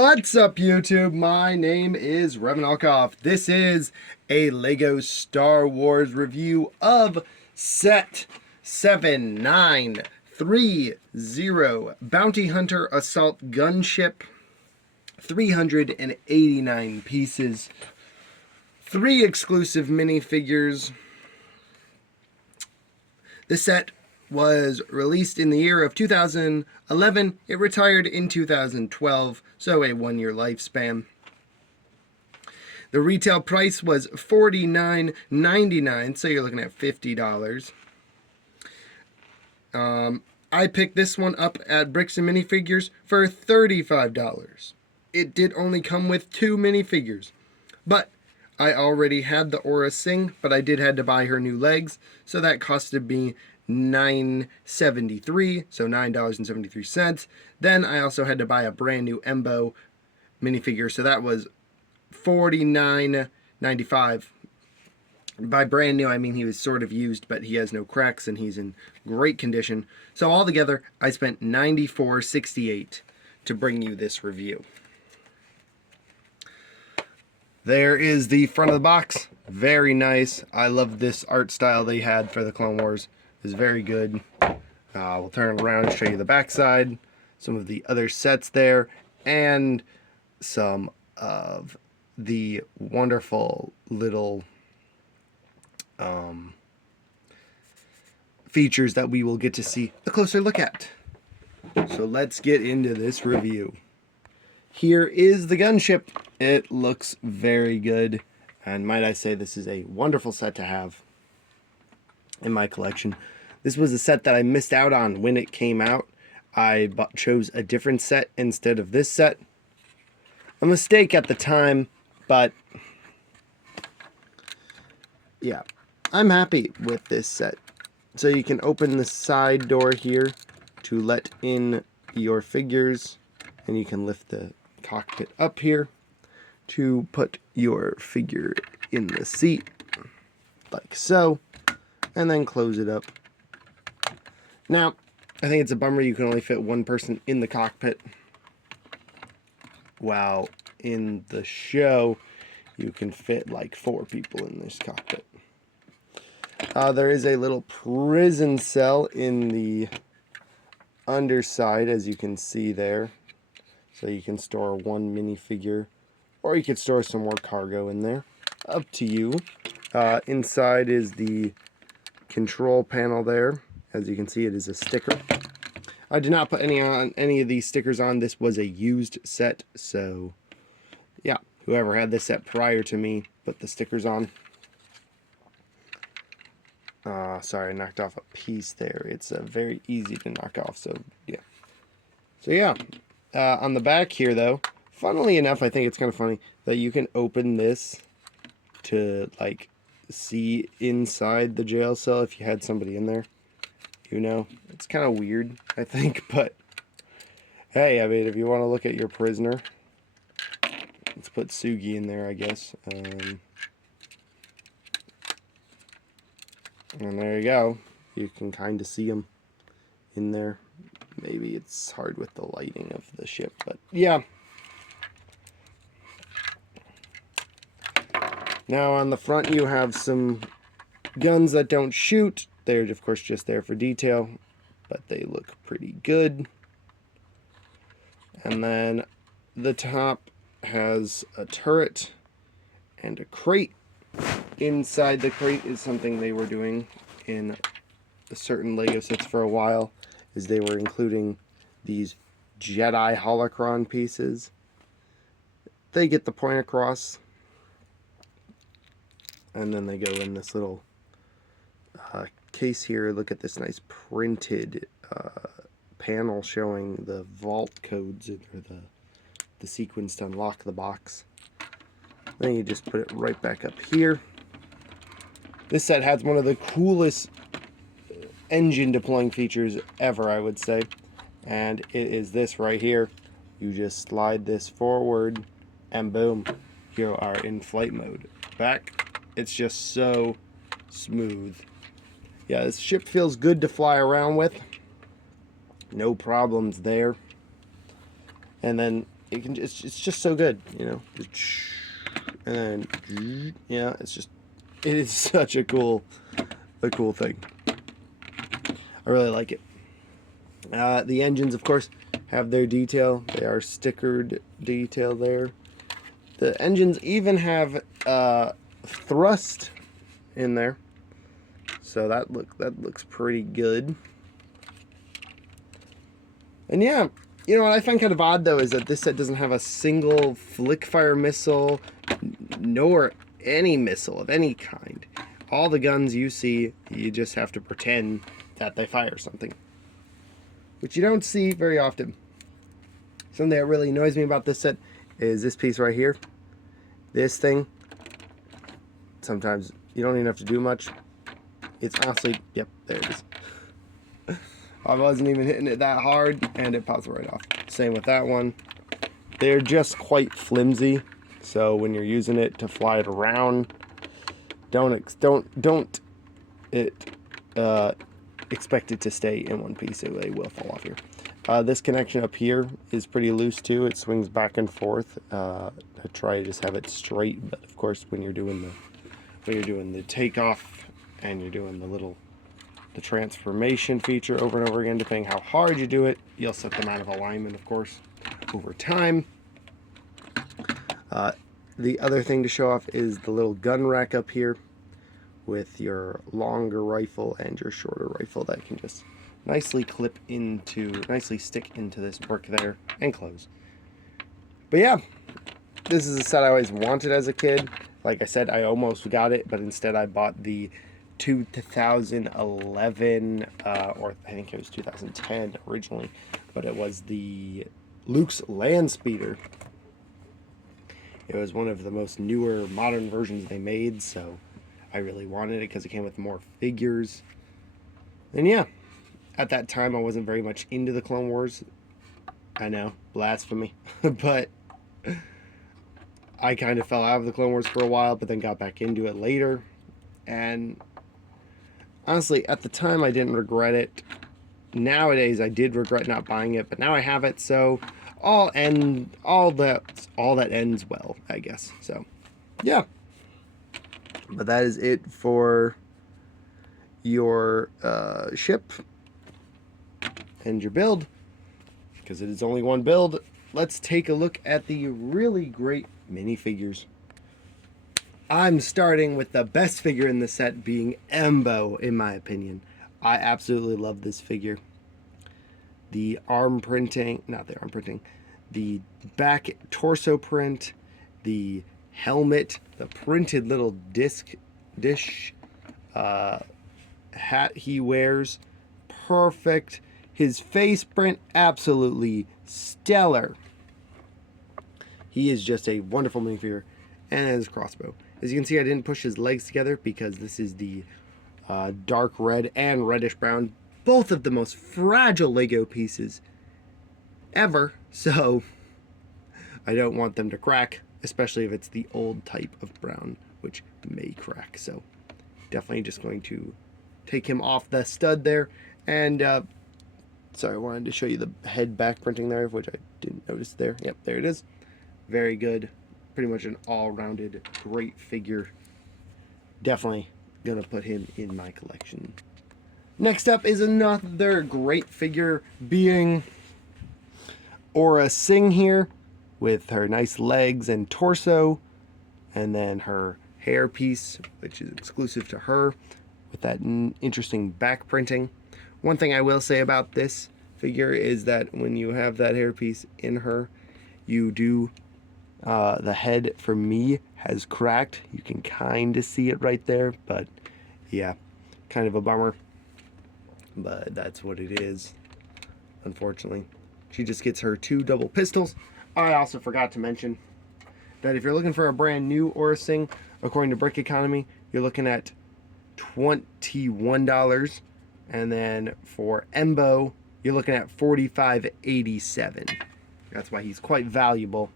What's up, YouTube? My name is Revan Alkoff. This is a LEGO Star Wars review of Set 7930 Bounty Hunter Assault Gunship. 389 pieces. 3 exclusive minifigures. This set was released in the year of 2011. It retired in 2012, so a 1-year lifespan. The retail price was $49.99, so you're looking at $50. I picked this one up at Bricks and Minifigures for $35. It did only come with 2 minifigures, but I already had the Aura Singh, but I did had to buy her new legs, so that costed me $9.73, so $9.73. Then I also had to buy a brand new Embo minifigure, so that was $49.95. By brand new, I mean he was sort of used, but he has no cracks and he's in great condition. So altogether, I spent $94.68 to bring you this review. There is the front of the box. Very nice. I love this art style they had for the Clone Wars. Is very good. We'll turn it around and show you the backside, some of the other sets there, and some of the wonderful little features that we will get to see a closer look at. So let's get into this review. Here is the gunship. It looks very good, and might I say this is a wonderful set to have in my collection. This was a set that I missed out on when it came out. I chose a different set instead of this set. A mistake at the time, but yeah, I'm happy with this set. So you can open the side door here to let in your figures, and you can lift the cockpit up here to put your figure in the seat, like so, and then close it up. Now, I think it's a bummer you can only fit one person in the cockpit, while in the show you can fit like 4 people in this cockpit. There is a little prison cell in the underside, as you can see there, so you can store 1 minifigure, or you could store some more cargo in there, up to you. Inside is the control panel there. As you can see, it is a sticker. I did not put any of these stickers on. This was a used set, so yeah, whoever had this set prior to me put the stickers on. Sorry, I knocked off a piece there. It's very easy to knock off, so yeah. So yeah, on the back here though, funnily enough, I think it's kind of funny that you can open this to like see inside the jail cell if you had somebody in there. You know, it's kind of weird, I think, but hey, I mean, if you want to look at your prisoner, let's put Sugi in there, I guess. And there you go. You can kind of see him in there. Maybe it's hard with the lighting of the ship, but yeah. Now on the front you have some guns that don't shoot. They're of course just there for detail, but they look pretty good. And then the top has a turret and a crate. Inside the crate is something they were doing in certain LEGO sets for a while, is they were including these Jedi holocron pieces. They get the point across, and then they go in this little case here. Look at this nice printed panel showing the vault codes, or the sequence to unlock the box. Then you just put it right back up here. This set has one of the coolest engine deploying features ever, I would say, and it is this right here. You just slide this forward and boom, you are in flight mode. Back, it's just so smooth. Yeah, this ship feels good to fly around with. No problems there. And then it's just so good, you know. And then yeah, it is such a cool thing. I really like it. The engines, of course, have their detail. They are stickered detail there. The engines even have thrust in there, so that looks pretty good. And yeah, you know what I find kind of odd though is that this set doesn't have a single flick fire missile, nor any missile of any kind. All the guns you see, you just have to pretend that they fire something, which you don't see very often. Something that really annoys me about this set is this piece right here. This thing, sometimes you don't even have to do much. It's honestly, yep, there it is. I wasn't even hitting it that hard, and it pops right off. Same with that one. They're just quite flimsy, so when you're using it to fly it around, don't expect it to stay in one piece. It will fall off here. This connection up here is pretty loose too. It swings back and forth. I try to just have it straight, but of course, when you're doing the takeoff and you're doing the transformation feature over and over again, depending how hard you do it, you'll set them out of alignment, of course, over time. The other thing to show off is the little gun rack up here with your longer rifle and your shorter rifle that can just nicely stick into this brick there and close. But yeah, this is a set I always wanted as a kid. Like I said, I almost got it, but instead I bought the 2011, or I think it was 2010 originally, but it was the Luke's Land Speeder. It was one of the most newer modern versions they made, so I really wanted it because it came with more figures. And yeah, at that time I wasn't very much into the Clone Wars. I know, blasphemy. But I kind of fell out of the Clone Wars for a while, but then got back into it later. And honestly, at the time I didn't regret it. Nowadays I did regret not buying it, but now I have it, so all that ends well, I guess. So yeah. But that is it for your ship and your build, because it is only one build. Let's take a look at the really great minifigures. I'm starting with the best figure in the set, being Embo, in my opinion. I absolutely love this figure. The the back torso print, the helmet, the printed little dish hat he wears, perfect. His face print, absolutely stellar. He is just a wonderful minifigure. And his crossbow. As you can see, I didn't push his legs together because this is the dark red and reddish brown, both of the most fragile Lego pieces ever, so I don't want them to crack, especially if it's the old type of brown, which may crack. So definitely just going to take him off the stud there. And sorry, I wanted to show you the head back printing there, which I didn't notice there. Yep, there it is. Very good. Pretty much an all-rounded great figure. Definitely gonna put him in my collection. Next up is another great figure, being Aura Singh here, with her nice legs and torso, and then her hair piece, which is exclusive to her, with that interesting back printing. One thing I will say about this figure is that when you have that hair piece in her, you do, the head for me has cracked. You can kind of see it right there, but yeah, kind of a bummer. But that's what it is, unfortunately. She just gets her 2 double pistols. I also forgot to mention that if you're looking for a brand new Aura Singh, according to Brick Economy, you're looking at $21. And then for Embo, you're looking at $45.87. That's why he's quite valuable.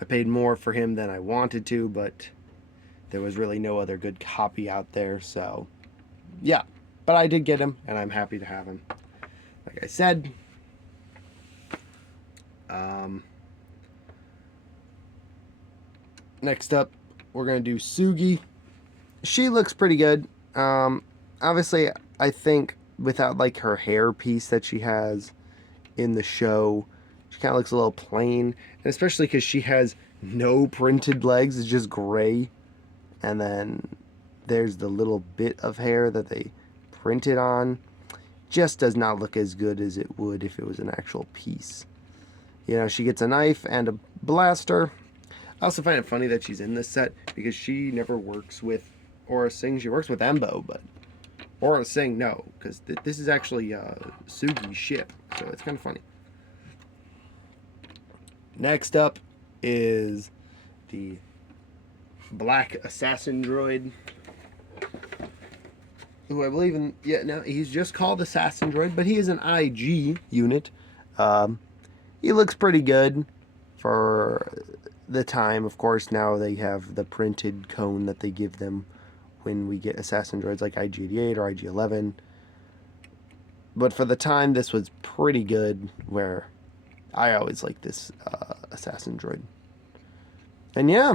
I paid more for him than I wanted to, but there was really no other good copy out there, so yeah. But I did get him, and I'm happy to have him. Like I said, Um, next up, we're going to do Sugi. She looks pretty good. Obviously, I think without like her hair piece that she has in the show, she kind of looks a little plain, and especially because she has no printed legs. It's just gray, and then there's the little bit of hair that they printed on. Just does not look as good as it would if it was an actual piece. You know, she gets a knife and a blaster. I also find it funny that she's in this set because she never works with Aura Singh. She works with Embo, but Aura Singh, no, because this is actually Sugi's ship, so it's kind of funny. Next up is the Black Assassin Droid, who I believe in. Yeah, no, he's just called Assassin Droid, but he is an IG unit. He looks pretty good for the time. Of course, now they have the printed cone that they give them when we get Assassin Droids like IG-88 or IG-11. But for the time, this was pretty good, where I always like this Assassin Droid. And yeah,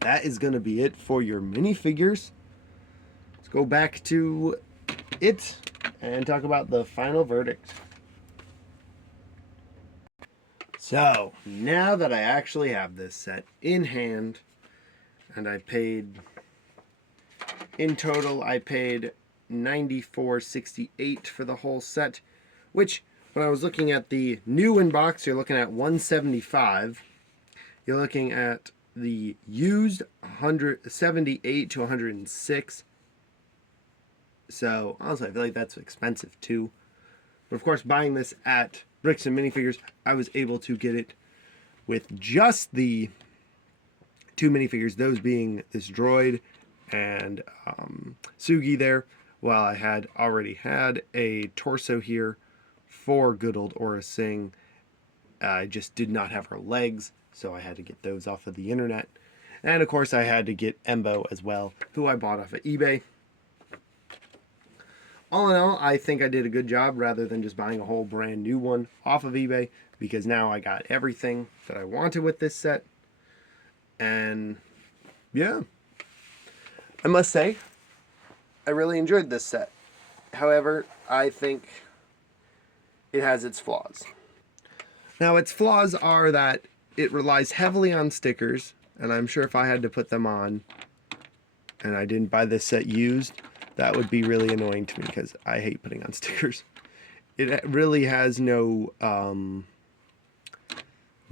that is going to be it for your minifigures. Let's go back to it and talk about the final verdict. So, now that I actually have this set in hand, and I paid, in total, I paid $94.68 for the whole set, which, when I was looking at the new in box, you're looking at $175. You're looking at the used $178 to $106. So, honestly, I feel like that's expensive too. But of course, buying this at Bricks and Minifigures, I was able to get it with just the two minifigures, those being this droid and Sugi there, while I had already had a torso here for good old Aura Singh. I just did not have her legs, so I had to get those off of the internet. And of course, I had to get Embo as well, who I bought off of eBay. All in all, I think I did a good job rather than just buying a whole brand new one off of eBay, because now I got everything that I wanted with this set. And yeah, I must say, I really enjoyed this set. However, I think it has its flaws. Now, its flaws are that it relies heavily on stickers, and I'm sure if I had to put them on and I didn't buy this set used, that would be really annoying to me because I hate putting on stickers. It really has no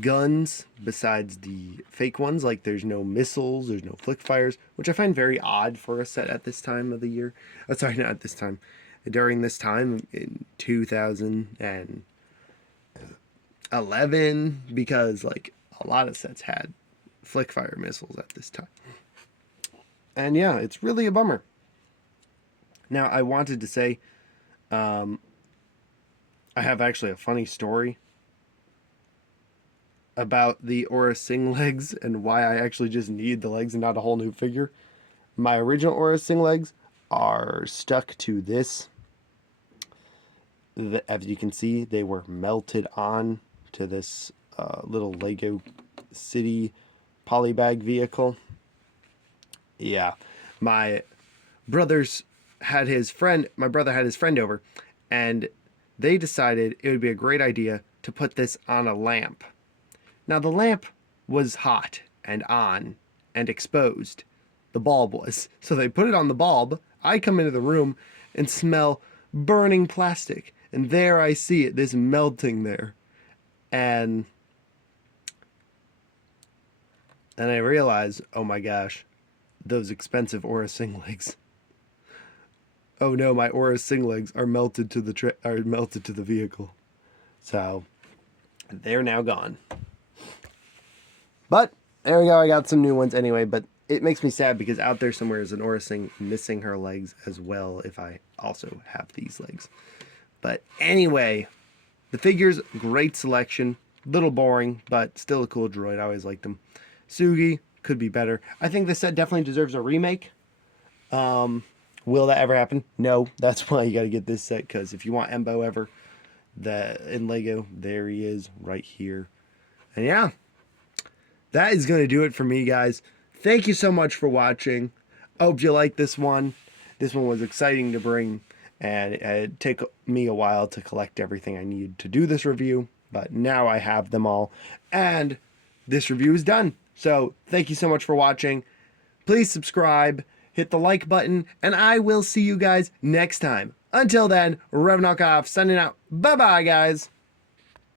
guns besides the fake ones. Like, there's no missiles, there's no flick fires, which I find very odd for a set at this time of the year. Oh, sorry, not at this time. During this time in 2011, because like a lot of sets had flick fire missiles at this time. And yeah, it's really a bummer. Now, I wanted to say, I have actually a funny story about the Aura Singh legs and why I actually just need the legs and not a whole new figure. My original Aura Singh legs are stuck to this. As you can see, they were melted on to this little Lego City polybag vehicle. Yeah, my brother had his friend over, and they decided it would be a great idea to put this on a lamp. Now, the lamp was hot and on and exposed. The bulb was. So they put it on the bulb. I come into the room and smell burning plastic. And there I see it, this melting there. And I realize, oh my gosh, those expensive Aura Singh legs. Oh no, my Aura Singh legs are melted to the vehicle. So they're now gone. But there we go, I got some new ones anyway, but it makes me sad because out there somewhere is an Aura Singh missing her legs as well if I also have these legs. But anyway, the figures, great selection. Little boring, but still a cool droid. I always liked them. Sugi could be better. I think this set definitely deserves a remake. Will that ever happen? No. That's why you got to get this set, because if you want Embo ever, in Lego. There he is right here. And yeah, that is going to do it for me, guys. Thank you so much for watching. I hope you like this one. This one was exciting to bring, and it took me a while to collect everything I needed to do this review, but now I have them all, and this review is done. So thank you so much for watching. Please subscribe, hit the like button, and I will see you guys next time. Until then, Rev Knock Off, signing out. Bye-bye, guys.